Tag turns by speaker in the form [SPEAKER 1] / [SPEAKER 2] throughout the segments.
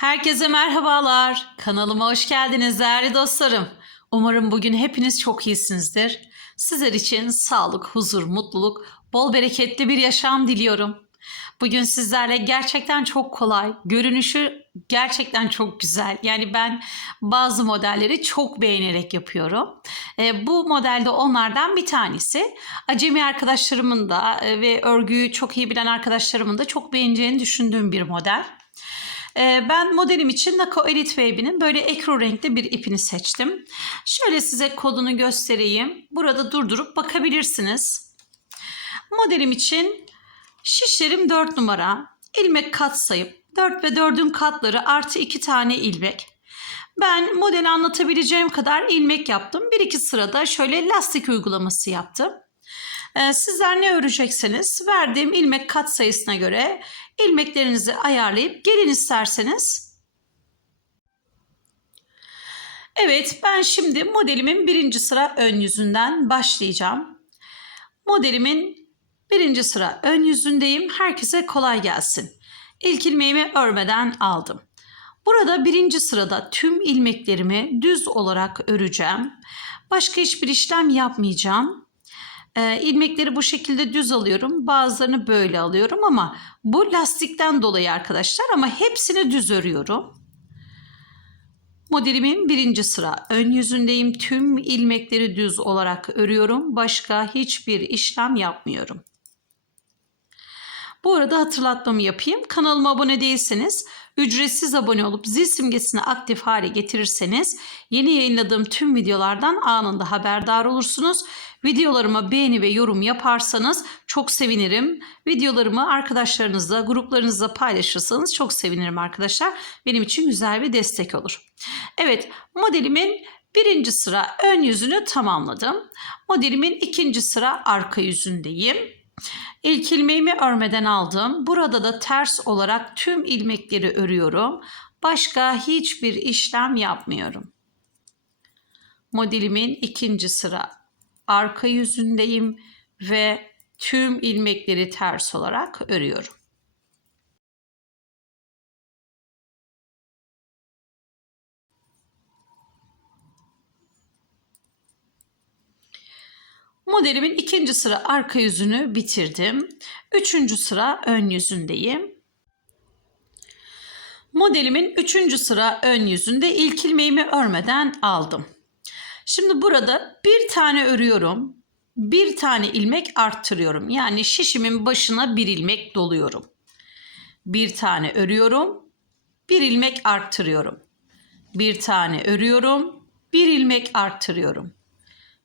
[SPEAKER 1] Herkese merhabalar. Kanalıma hoş geldiniz değerli dostlarım. Umarım bugün hepiniz çok iyisinizdir. Sizler için sağlık, huzur, mutluluk, bol bereketli bir yaşam diliyorum. Bugün sizlerle gerçekten çok kolay, görünüşü gerçekten çok güzel. Yani ben bazı modelleri çok beğenerek yapıyorum. E, bu modelde onlardan bir tanesi. Acemi arkadaşlarımın da e, ve örgüyü çok iyi bilen arkadaşlarımın da çok beğeneceğini düşündüğüm bir model. Ee, Ben modelim için Nako Elite Baby'nin böyle ekru renkli bir ipini seçtim. Şöyle size kodunu göstereyim. Burada durdurup bakabilirsiniz. Modelim için şişlerim 4 numara. ilmek kat sayıp 4 ve 4'ün katları artı 2 tane ilmek. Ben modeli anlatabileceğim kadar ilmek yaptım. 1-2 sırada şöyle lastik uygulaması yaptım. Ee, Sizler ne örecekseniz verdiğim ilmek kat sayısına göre ilmeklerinizi ayarlayıp gelin isterseniz. Evet ben şimdi modelimin birinci sıra ön yüzünden başlayacağım. Modelimin birinci sıra ön yüzündeyim. Herkese kolay gelsin. İlk ilmeğimi örmeden aldım. Burada birinci sırada tüm ilmeklerimi düz olarak öreceğim. Başka hiçbir işlem yapmayacağım. Ee, ilmekleri bu şekilde düz alıyorum. Bazılarını böyle alıyorum ama bu lastikten dolayı arkadaşlar ama hepsini düz örüyorum. Modelimin birinci sıra ön yüzündeyim. Tüm ilmekleri düz olarak örüyorum. Başka hiçbir işlem yapmıyorum. Bu arada hatırlatmamı yapayım. Kanalıma abone değilseniz ücretsiz abone olup zil simgesini aktif hale getirirseniz yeni yayınladığım tüm videolardan anında haberdar olursunuz. Videolarıma beğeni ve yorum yaparsanız çok sevinirim. Videolarımı arkadaşlarınızla, gruplarınızla paylaşırsanız çok sevinirim arkadaşlar. Benim için güzel bir destek olur. Evet, modelimin birinci sıra ön yüzünü tamamladım. Modelimin ikinci sıra arka yüzündeyim. İlk ilmeğimi örmeden aldım. Burada da ters olarak tüm ilmekleri örüyorum. Başka hiçbir işlem yapmıyorum. Modelimin ikinci sıra arka yüzündeyim ve tüm ilmekleri ters olarak örüyorum. Modelimin ikinci sıra arka yüzünü bitirdim. Üçüncü sıra ön yüzündeyim. Modelimin üçüncü sıra ön yüzünde ilk ilmeğimi örmeden aldım. Şimdi burada bir tane örüyorum. Bir tane ilmek arttırıyorum. Yani şişimin başına bir ilmek doluyorum. Bir tane örüyorum. Bir ilmek arttırıyorum. Bir tane örüyorum. Bir ilmek arttırıyorum.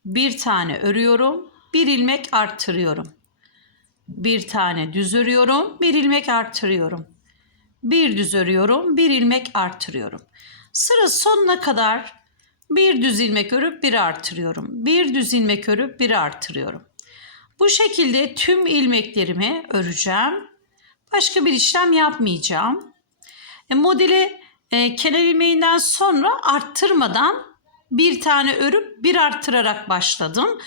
[SPEAKER 1] Bir tane örüyorum. Bir ilmek arttırıyorum. Bir tane düz örüyorum. Bir ilmek arttırıyorum. Bir düz örüyorum. Bir ilmek arttırıyorum. Sıra sonuna kadar bir düz ilmek örüp bir artırıyorum. Bir düz ilmek örüp bir artırıyorum. Bu şekilde tüm ilmeklerimi öreceğim. Başka bir işlem yapmayacağım. E, modeli e, kenar ilmeğinden sonra arttırmadan bir tane örüp bir arttırarak başladım.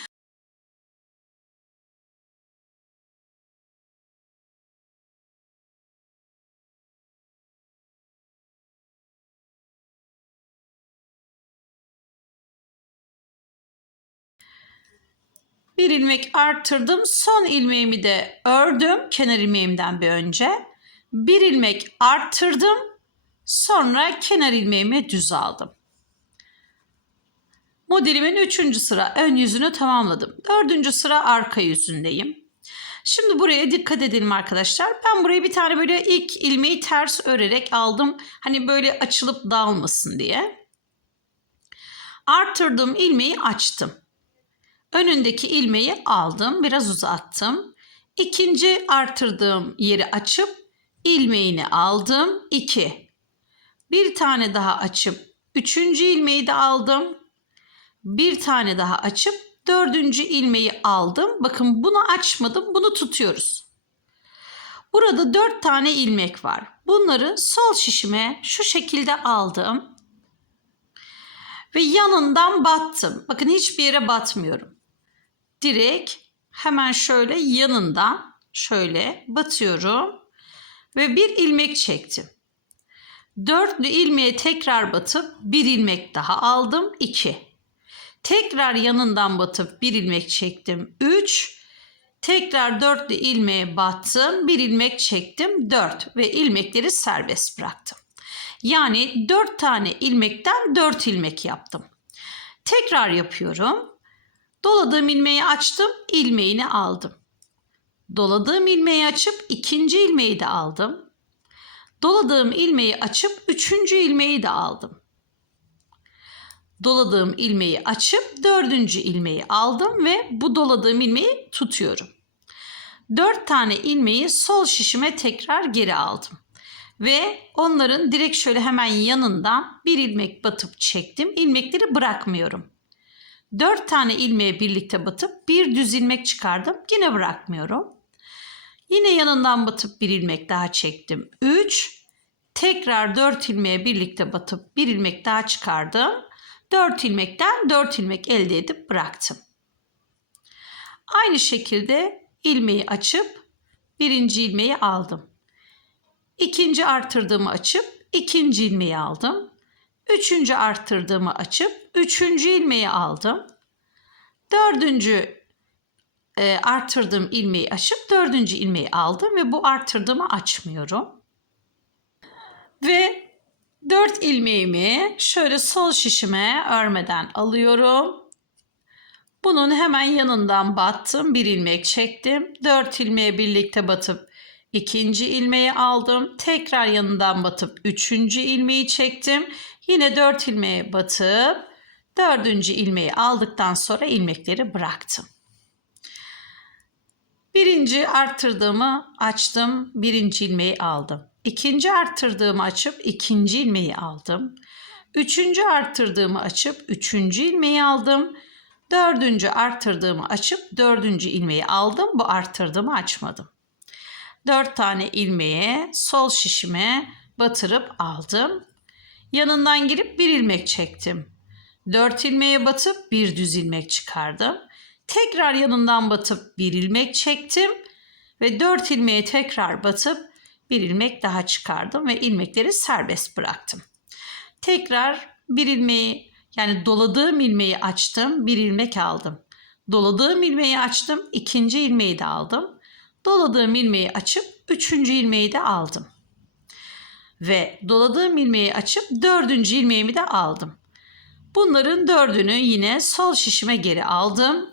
[SPEAKER 1] Bir ilmek arttırdım. Son ilmeğimi de ördüm kenar ilmeğimden bir önce. Bir ilmek arttırdım. Sonra kenar ilmeğimi düz aldım. Modelimin üçüncü sıra ön yüzünü tamamladım. Dördüncü sıra arka yüzündeyim. Şimdi buraya dikkat edelim arkadaşlar. Ben buraya bir tane böyle ilk ilmeği ters örerek aldım. Hani böyle açılıp dağılmasın diye. Arttırdığım ilmeği açtım. Önündeki ilmeği aldım, biraz uzattım. İkinci artırdığım yeri açıp ilmeğini aldım. 2. Bir tane daha açıp üçüncü ilmeği de aldım. Bir tane daha açıp dördüncü ilmeği aldım. Bakın bunu açmadım, bunu tutuyoruz. Burada dört tane ilmek var. Bunları sol şişime şu şekilde aldım. Ve yanından battım. Bakın hiçbir yere batmıyorum direkt hemen şöyle yanından şöyle batıyorum ve bir ilmek çektim. Dörtlü ilmeğe tekrar batıp bir ilmek daha aldım. 2. Tekrar yanından batıp bir ilmek çektim. 3. Tekrar dörtlü ilmeğe battım. Bir ilmek çektim. 4 ve ilmekleri serbest bıraktım. Yani 4 tane ilmekten 4 ilmek yaptım. Tekrar yapıyorum. Doladığım ilmeği açtım, ilmeğini aldım. Doladığım ilmeği açıp ikinci ilmeği de aldım. Doladığım ilmeği açıp üçüncü ilmeği de aldım. Doladığım ilmeği açıp dördüncü ilmeği aldım ve bu doladığım ilmeği tutuyorum. Dört tane ilmeği sol şişime tekrar geri aldım. Ve onların direkt şöyle hemen yanından bir ilmek batıp çektim. İlmekleri bırakmıyorum. Dört tane ilmeğe birlikte batıp bir düz ilmek çıkardım. Yine bırakmıyorum. Yine yanından batıp bir ilmek daha çektim. 3. Tekrar 4 ilmeğe birlikte batıp bir ilmek daha çıkardım. 4 ilmekten 4 ilmek elde edip bıraktım. Aynı şekilde ilmeği açıp birinci ilmeği aldım. İkinci artırdığımı açıp ikinci ilmeği aldım. Üçüncü arttırdığımı açıp üçüncü ilmeği aldım. Dördüncü e, arttırdığım ilmeği açıp dördüncü ilmeği aldım ve bu arttırdığımı açmıyorum. Ve dört ilmeğimi şöyle sol şişime örmeden alıyorum. Bunun hemen yanından battım. Bir ilmek çektim. Dört ilmeğe birlikte batıp ikinci ilmeği aldım. Tekrar yanından batıp üçüncü ilmeği çektim. Yine dört ilmeğe batıp dördüncü ilmeği aldıktan sonra ilmekleri bıraktım. Birinci arttırdığımı açtım. Birinci ilmeği aldım. İkinci arttırdığımı açıp ikinci ilmeği aldım. Üçüncü arttırdığımı açıp üçüncü ilmeği aldım. Dördüncü arttırdığımı açıp dördüncü ilmeği aldım. Bu arttırdığımı açmadım. Dört tane ilmeği sol şişime batırıp aldım. Yanından girip bir ilmek çektim. Dört ilmeğe batıp bir düz ilmek çıkardım. Tekrar yanından batıp bir ilmek çektim ve dört ilmeğe tekrar batıp bir ilmek daha çıkardım ve ilmekleri serbest bıraktım. Tekrar bir ilmeği yani doladığım ilmeği açtım, bir ilmek aldım. Doladığım ilmeği açtım, ikinci ilmeği de aldım. Doladığım ilmeği açıp üçüncü ilmeği de aldım. Ve doladığım ilmeği açıp dördüncü ilmeğimi de aldım. Bunların dördünü yine sol şişime geri aldım.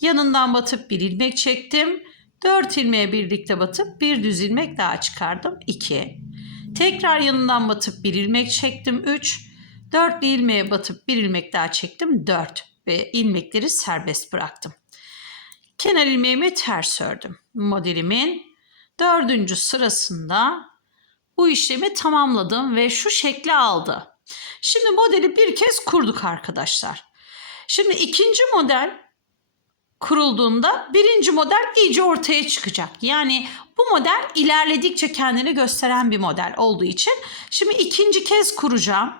[SPEAKER 1] Yanından batıp bir ilmek çektim. Dört ilmeğe birlikte batıp bir düz ilmek daha çıkardım. 2. Tekrar yanından batıp bir ilmek çektim. 3. Dörtlü ilmeğe batıp bir ilmek daha çektim. 4 ve ilmekleri serbest bıraktım. Kenar ilmeğimi ters ördüm. Modelimin dördüncü sırasında bu işlemi tamamladım ve şu şekli aldı. Şimdi modeli bir kez kurduk arkadaşlar. Şimdi ikinci model kurulduğunda birinci model iyice ortaya çıkacak. Yani bu model ilerledikçe kendini gösteren bir model olduğu için şimdi ikinci kez kuracağım.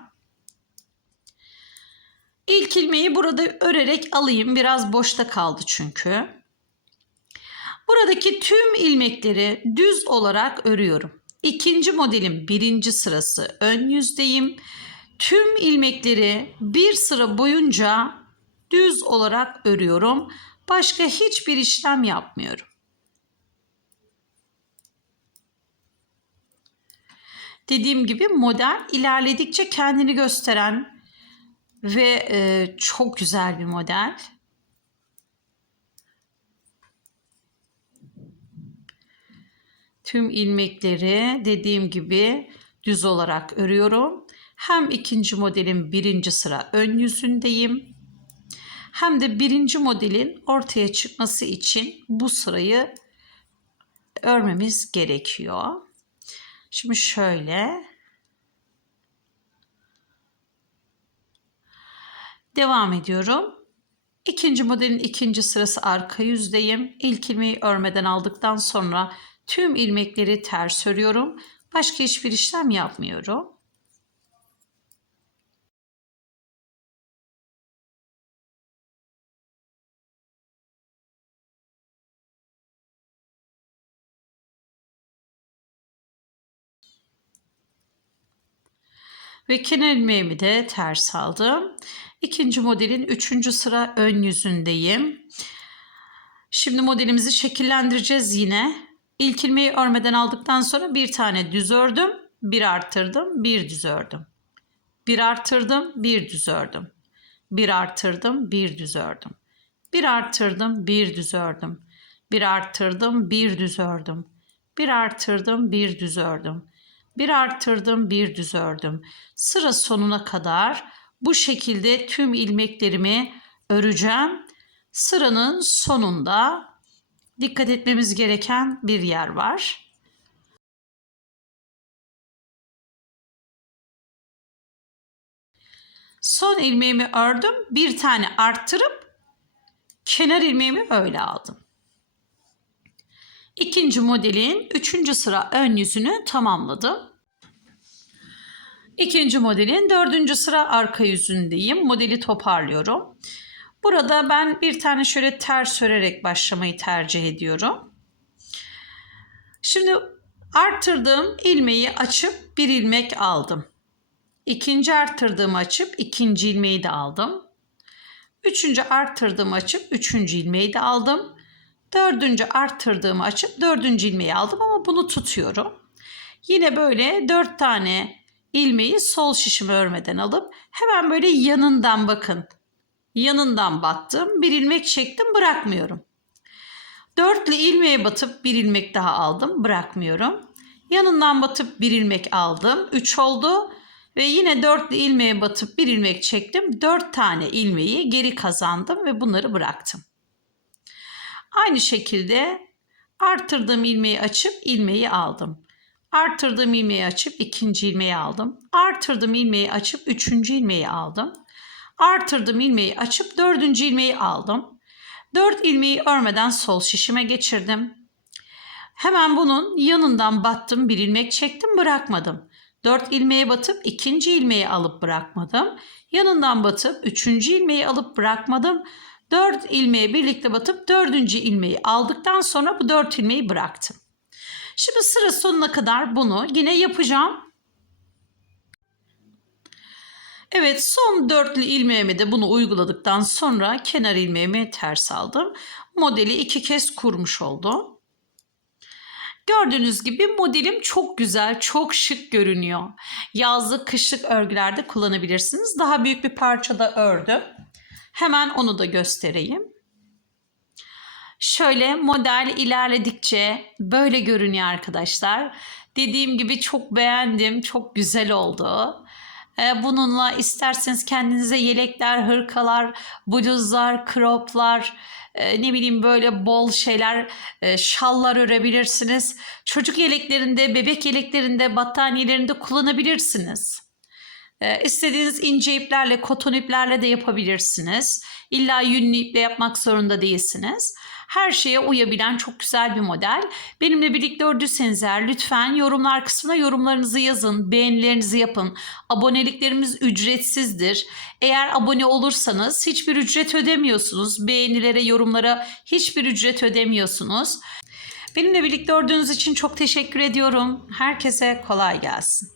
[SPEAKER 1] İlk ilmeği burada örerek alayım. Biraz boşta kaldı çünkü. Buradaki tüm ilmekleri düz olarak örüyorum. İkinci modelin birinci sırası ön yüzdeyim. Tüm ilmekleri bir sıra boyunca düz olarak örüyorum. Başka hiçbir işlem yapmıyorum. Dediğim gibi model ilerledikçe kendini gösteren ve e, çok güzel bir model. Tüm ilmekleri dediğim gibi düz olarak örüyorum. Hem ikinci modelin birinci sıra ön yüzündeyim hem de birinci modelin ortaya çıkması için bu sırayı örmemiz gerekiyor. Şimdi şöyle devam ediyorum. İkinci modelin ikinci sırası arka yüzdeyim. İlk ilmeği örmeden aldıktan sonra tüm ilmekleri ters örüyorum. Başka hiçbir işlem yapmıyorum. Ve kenar ilmeğimi de ters aldım. İkinci modelin üçüncü sıra ön yüzündeyim. Şimdi modelimizi şekillendireceğiz yine. İlk ilmeği örmeden aldıktan sonra bir tane düz ördüm, bir arttırdım, bir düz ördüm. Bir arttırdım, bir düz ördüm. Bir arttırdım, bir düz ördüm. Bir arttırdım, bir düz ördüm. Bir arttırdım, bir düz ördüm. Bir arttırdım, bir düz ördüm. Bir arttırdım, bir düz ördüm. Sıra sonuna kadar bu şekilde tüm ilmeklerimi öreceğim. Sıranın sonunda dikkat etmemiz gereken bir yer var. Son ilmeğimi ördüm. Bir tane arttırıp kenar ilmeğimi öyle aldım. İkinci modelin üçüncü sıra ön yüzünü tamamladım. İkinci modelin dördüncü sıra arka yüzündeyim. Modeli toparlıyorum. Burada ben bir tane şöyle ters örerek başlamayı tercih ediyorum. Şimdi arttırdığım ilmeği açıp bir ilmek aldım. İkinci arttırdığımı açıp ikinci ilmeği de aldım. Üçüncü arttırdığımı açıp üçüncü ilmeği de aldım. Dördüncü arttırdığımı açıp dördüncü ilmeği aldım ama bunu tutuyorum. Yine böyle dört tane ilmeği sol şişimi örmeden alıp hemen böyle yanından bakın. Yanından battım. Bir ilmek çektim bırakmıyorum. Dörtlü ilmeğe batıp bir ilmek daha aldım bırakmıyorum. Yanından batıp bir ilmek aldım. Üç oldu. Ve yine dörtlü ilmeğe batıp bir ilmek çektim. Dört tane ilmeği geri kazandım ve bunları bıraktım. Aynı şekilde artırdığım ilmeği açıp ilmeği aldım. Artırdığım ilmeği açıp ikinci ilmeği aldım. Artırdığım ilmeği açıp üçüncü ilmeği aldım. Artırdım ilmeği açıp dördüncü ilmeği aldım. Dört ilmeği örmeden sol şişime geçirdim. Hemen bunun yanından battım bir ilmek çektim bırakmadım. Dört ilmeğe batıp ikinci ilmeği alıp bırakmadım. Yanından batıp üçüncü ilmeği alıp bırakmadım. Dört ilmeğe birlikte batıp dördüncü ilmeği aldıktan sonra bu dört ilmeği bıraktım. Şimdi sıra sonuna kadar bunu yine yapacağım. Evet son dörtlü ilmeğimi de bunu uyguladıktan sonra kenar ilmeğimi ters aldım. Modeli iki kez kurmuş oldum. Gördüğünüz gibi modelim çok güzel, çok şık görünüyor. Yazlık, kışlık örgülerde kullanabilirsiniz. Daha büyük bir parçada ördüm. Hemen onu da göstereyim. Şöyle model ilerledikçe böyle görünüyor arkadaşlar. Dediğim gibi çok beğendim, çok güzel oldu. Ee, bununla isterseniz kendinize yelekler, hırkalar, bluzlar, croplar, e, ne bileyim böyle bol şeyler, e, şallar örebilirsiniz. Çocuk yeleklerinde, bebek yeleklerinde, battaniyelerinde kullanabilirsiniz. E, istediğiniz ince iplerle, koton iplerle de yapabilirsiniz. İlla yünlü iple yapmak zorunda değilsiniz her şeye uyabilen çok güzel bir model. Benimle birlikte ördüyseniz eğer lütfen yorumlar kısmına yorumlarınızı yazın, beğenilerinizi yapın. Aboneliklerimiz ücretsizdir. Eğer abone olursanız hiçbir ücret ödemiyorsunuz. Beğenilere, yorumlara hiçbir ücret ödemiyorsunuz. Benimle birlikte ördüğünüz için çok teşekkür ediyorum. Herkese kolay gelsin.